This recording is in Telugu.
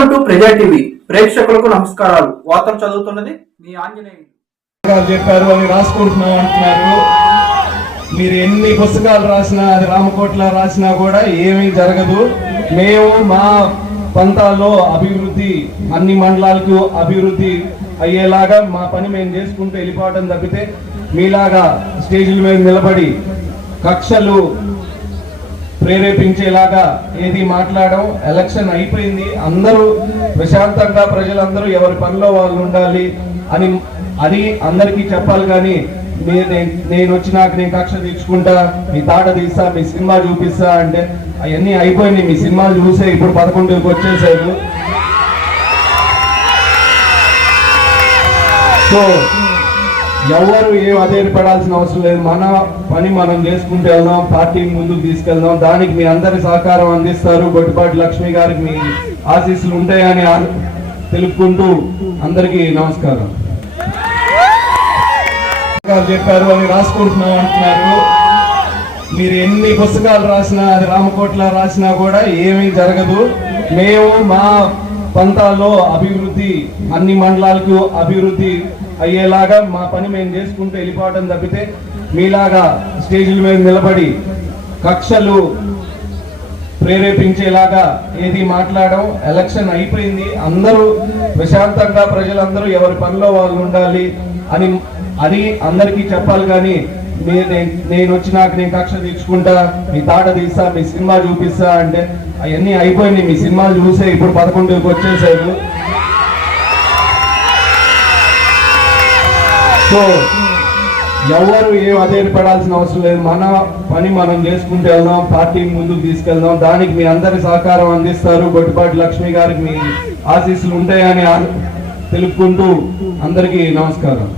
వెల్కమ్ టు ప్రజా టీవీ. ప్రేక్షకులకు నమస్కారాలు. వార్తలు చదువుతున్నది మీ ఆంజనేయులు. చెప్పారు అని రాసుకుంటున్నాం అంటున్నారు. మీరు ఎన్ని పుస్తకాలు రాసినా అది రామకోట్ల రాసినా కూడా ఏమీ జరగదు. మేము మా పంతాల్లో అభివృద్ధి అన్ని మండలాలకు అభివృద్ధి అయ్యేలాగా మా పని మేము చేసుకుంటూ వెళ్ళిపోవడం తప్పితే మీలాగా స్టేజీల మీద నిలబడి కక్షలు ప్రేరేపించేలాగా ఏది మాట్లాడడం ఎలక్షన్ అయిపోయింది. అందరూ ప్రశాంతంగా ప్రజలందరూ ఎవరి పనిలో వాళ్ళు ఉండాలి అని అది అందరికీ చెప్పాలి కానీ మీరు నేను- నేను వచ్చినాక నేను కక్ష తీర్చుకుంటా మీ తాట తీస్తా మీ సినిమా చూపిస్తా అంటే అవన్నీ అయిపోయినాయి. మీ సినిమాలు చూసే ఇప్పుడు పదకొండుకి వచ్చేసారు. సో ఎవరు ఏం అధైర్యపడాల్సిన అవసరం లేదు. మన పని మనం చేసుకుంటూ వెళ్దాం పార్టీని ముందుకు తీసుకెళ్దాం. దానికి మీ అందరి సహకారం అందిస్తారు. బొట్టిపాటి లక్ష్మి గారికి మీ ఆశీస్సులు ఉంటాయని తెలుపుకుంటూ అందరికీ నమస్కారం. చెప్పారు అని రాసుకుంటున్నాం అంటున్నారు. మీరు ఎన్ని పుస్తకాలు రాసినా అది రామకోట్ల రాసినా కూడా ఏమీ జరగదు. మేము మా పంతాల్లో అభివృద్ధి అన్ని మండలాలకు అభివృద్ధి అయ్యేలాగా మా పని మేము చేసుకుంటూ వెళ్ళిపోవడం తప్పితే మీలాగా స్టేజీల మీద నిలబడి కక్షలు ప్రేరేపించేలాగా ఏది మాట్లాడడం ఎలక్షన్ అయిపోయింది. అందరూ ప్రశాంతంగా ప్రజలందరూ ఎవరి పనిలో వాళ్ళు ఉండాలి అని అది అందరికీ చెప్పాలి కానీ నేను- నేను వచ్చినాక నేను కక్ష తీర్చుకుంటా మీ తాట తీస్తా మీ సినిమా చూపిస్తా అంటే అవన్నీ అయిపోయినాయి. మీ సినిమాలు చూసే ఇప్పుడు పదకొండుకి వచ్చేసారు. సో ఎవరు ఏం అధైర్యపడాల్సిన అవసరం లేదు. మన పని మనం చేసుకుంటూ వెళ్దాం పార్టీని ముందుకు తీసుకెళ్దాం. దానికి మీ అందరి సహకారం అందిస్తారు. బొట్టిపాటి లక్ష్మి గారికి మీ ఆశీస్సులు ఉంటాయని తెలుపుకుంటూ అందరికీ నమస్కారం.